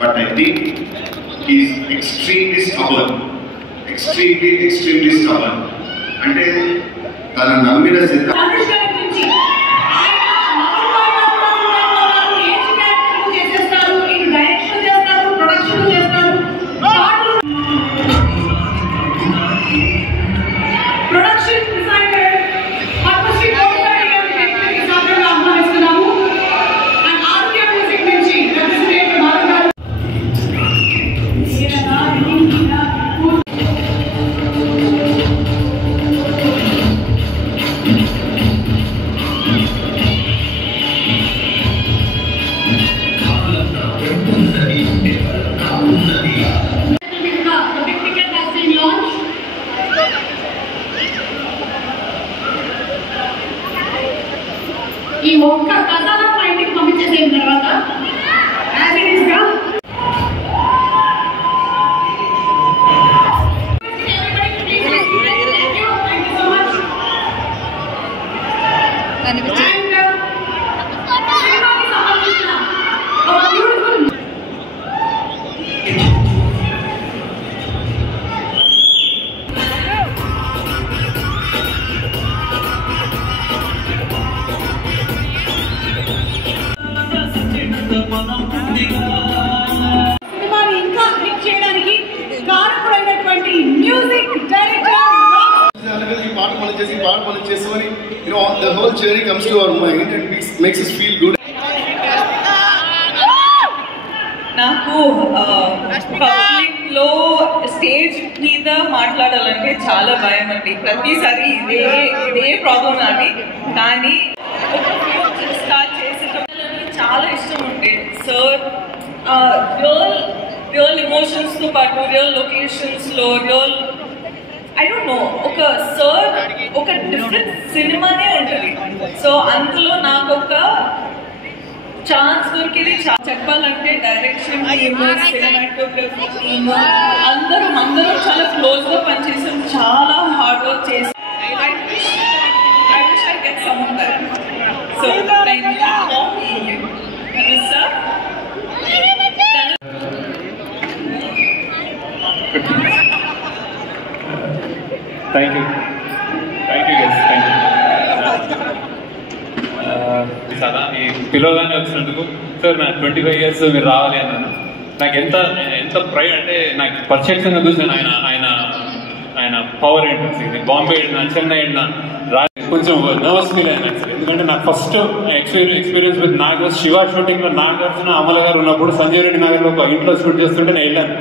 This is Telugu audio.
but I think he's extremely stubborn. Extremely stubborn. అంటే తన నమ్మిన సిద్ధ ఈ ఒక్క కథల పాయింట్కి పంపించేసిన తర్వాత యాజ్ ఇట్ ఈస్ గా సినిమాని ఇంకా హిట్ చేయడానికి కారకుడైనటువంటి మ్యూజిక్ డైరెక్టర్ ఈ పాట మనం చేసామని the whole journey comes to our mind and makes us feel good. నాకు పబ్లిక్ లో స్టేజ్ మీద మాట్లాడాలంటే చాలా భయం అండి. ప్రతిసారి ఇదే ప్రాబ్లం నాది. కానీ స్టార్ట్ చేసేటప్పుడు చాలా ఇష్టం ఉండే సార్ రియల్ ఎమోషన్స్ తో పాటు రియల్ లొకేషన్స్ లో ఐ డోంట్ నో ఒక సార్ ఒక డిఫరెంట్ సినిమానే ఉంటుంది. సో అందులో నాకు ఒక ఛాన్స్ దొరికింది. చెప్పాలంటే డైరెక్షన్ టీమ్, సినిమాటోగ్రఫీ టీమ్ అందరూ చాలా క్లోజ్ గా పనిచేసాం. చాలా హార్డ్ వర్క్ చేసి I wish I get some of that. So thank you sir. Thank you guys. Thank you. ఈ పిలవగానే వచ్చినందుకు సార్ నా 25 years మీరు రావాలి అన్నాను. నాకు ఎంత ప్రైడ్ అంటే నాకు ప్రత్యక్షంగా చూసాను ఆయన పవర్ ఏంటో. బాంబే వెళ్ళినా, చెన్నై వెళ్ళినా కొంచెం నర్వస్ ఫీల్ అయినా సార్. ఎందుకంటే నాకు first experience with Nagar Shiva షూటింగ్లో నాగార్జున అమల గారు ఉన్నప్పుడు సంజయ్ రెడ్డి నగర్లో ఒక ఇంట్లో షూట్ చేస్తుంటే నేను వెళ్ళాను.